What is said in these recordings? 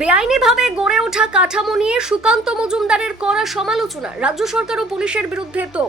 বেআইনিভাবে গড়ে ওঠা কাঠামো নিয়ে সুকান্ত মজুমদারের করা সমালোচনা রাজ্য সরকার ও পুলিশের বিরুদ্ধে তো।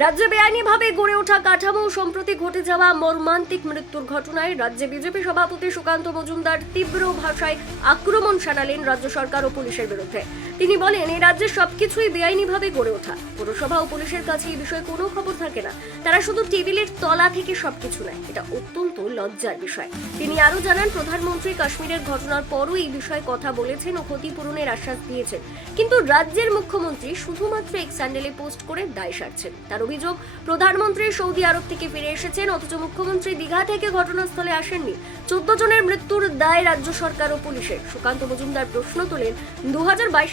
রাজ্যে বেআইনিভাবে গড়ে ওঠা কাঠামো সম্প্রতি ঘটে যাওয়া মর্মান্তিক মৃত্যুর ঘটনায় রাজ্যে বিজেপি সভাপতি সুকান্ত মজুমদার তীব্র ভাষায় আক্রমণ শানালেন রাজ্য সরকার ও পুলিশের বিরুদ্ধে। তিনি বলেন, এই রাজ্যে সবকিছুই বেআইনিভাবে গড়ে ওঠা। পৌরসভা ও পুলিশের কাছে এই বিষয়ে কোনো খবর থাকে না। তারা শুধু টেবিলের তলা থেকে সবকিছু নেয়। এটা অত্যন্ত লজ্জার বিষয়। তিনি আরও জানান, প্রধানমন্ত্রী কাশ্মীরের ঘটনার পরও এই বিষয়ে কথা বলেছেন ও ক্ষতিপূরণের আশ্বাস দিয়েছেন। কিন্তু রাজ্যের মুখ্যমন্ত্রী শুধুমাত্র এক স্যান্ডেলে পোস্ট করে দায় সারছেন। তার অভিযোগ, প্রধানমন্ত্রী সৌদি আরব থেকে ফিরে এসেছেন, অথচ মুখ্যমন্ত্রী দীঘা থেকে ঘটনাস্থলে আসেননি। চোদ্দ জনের মৃত্যুর দায় রাজ্য সরকার ও পুলিশের। সুকান্ত মজুমদার প্রশ্ন তোলেন দু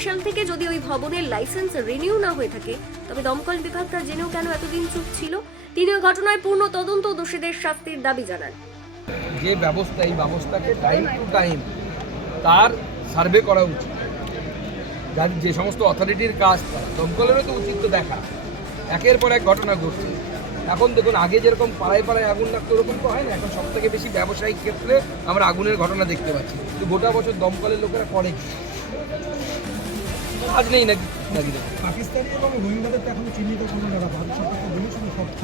সাল থেকে যদি ওই ভবনের লাইসেন্স রিনিউ না হয়ে থাকে, তবে দমকল বিভাগ তা জেনেও কেন এতদিন চুপ ছিল? তিনি ওই ঘটনায় পূর্ণ তদন্ত দোষীদের শাস্তির দাবি জানান। যে ব্যবস্থা, এই ব্যবস্থাকে টাইম টু টাইম তার সার্ভে করা উচিত। যে সমস্ত অথরিটির কাজ, দমকলেরও তো উচিত তো দেখা। একের পর এক ঘটনা ঘটছে। এখন দেখুন, আগে যেরকম পাড়ায় পাড়ায় আগুন লাগতো, ওরকম তো হয় না। এখন সব থেকে বেশি ব্যবসায়িক ক্ষেত্রে আমরা আগুনের ঘটনা দেখতে পাচ্ছি। তো গোটা বছর দমকলের লোকেরা করে কাজ নেই নাকি নাকি দেখুন পাকিস্তানি এবং রোহিঙ্গাদের তো এখনও চিহ্নিত কোনো যারা ভারত সরকারকে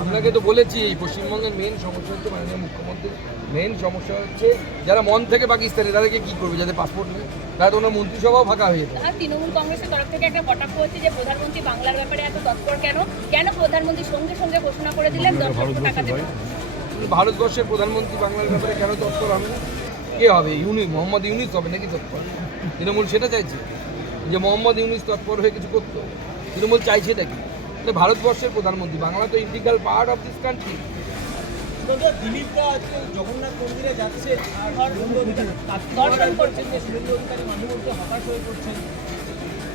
আপনাকে তো বলেছি এই পশ্চিমবঙ্গের মেন সমস্যা হচ্ছে মাননীয় মুখ্যমন্ত্রীর মেন সমস্যা হচ্ছে যারা মন থেকে পাকিস্তানি তাদেরকে কী করবে? যাদের পাসপোর্ট নেই তারা তো ওনার মন্ত্রিসভাও ফাঁকা হয়ে যায় তৃণমূল কংগ্রেসের তরফ থেকে একটা কটাক্ষ হচ্ছে যে প্রধানমন্ত্রী বাংলার ব্যাপারে এত তৎপর কেন? কেন প্রধানমন্ত্রী সঙ্গে সঙ্গে ঘোষণা করে দিলেন? দশ লক্ষ টাকা দেবেন ভারতবর্ষের প্রধানমন্ত্রী বাংলার ব্যাপারে কেন তৎপর হবে না? কে হবে? ইউনি মোহাম্মদ ইউনিস হবে নাকি তৎপর? তৃণমূল সেটা চাইছে। যে মোহাম্মদ ইউনিস তৎপর হয়ে কিছু করতো তৃণমূল চাইছে নাকি? ভারতবর্ষের প্রধানমন্ত্রী বাংলা তো integral part of this country. Jagannath মন্দিরে যাচ্ছে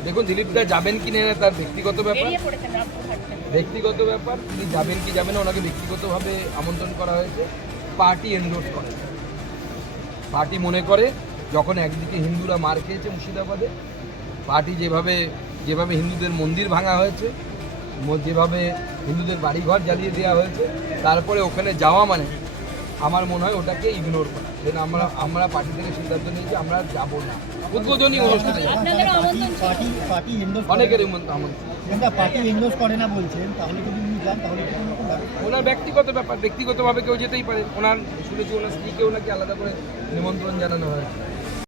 দেখুন দিলীপ দা যাবেন কি না তার ব্যক্তিগত ব্যাপার। ব্যক্তিগত ব্যাপার তিনি যাবেন কি যাবেন না ওনাকে ব্যক্তিগতভাবে আমন্ত্রণ করা হয়েছে। পার্টি এনরোড করে পার্টি মনে করে যখন একদিকে হিন্দুরা মার খেয়েছে মুর্শিদাবাদে পার্টি যেভাবে যেভাবে হিন্দুদের মন্দির ভাঙা হয়েছে যেভাবে হিন্দুদের বাড়িঘর জ্বালিয়ে দেওয়া হয়েছে তারপরে ওখানে যাওয়া মানে আমার মনে হয় ওটাকে ইগনোর করা দেন আমরা আমরা পার্টি থেকে সিদ্ধান্ত নিয়েছি আমরা যাব না উদ্বোধনী অনুষ্ঠানে যাব। আপনাদেরও আমন্ত্রণ ছিল। পার্টি পার্টি এন্ডোজ অনেকেরই আমন্ত্রণ কিন্তু পার্টি এন্ডোজ করে না বলছেন তাহলে যদি উনি যান তাহলে কি কোনো রকম ব্যাপার? ওনার ব্যক্তিগত ব্যাপার ব্যক্তিগতভাবে কেউ যেতেই পারে ওনার শুনেছি ওনার স্ত্রীকে ওনাকে আলাদা করে নিমন্ত্রণ জানানো হয়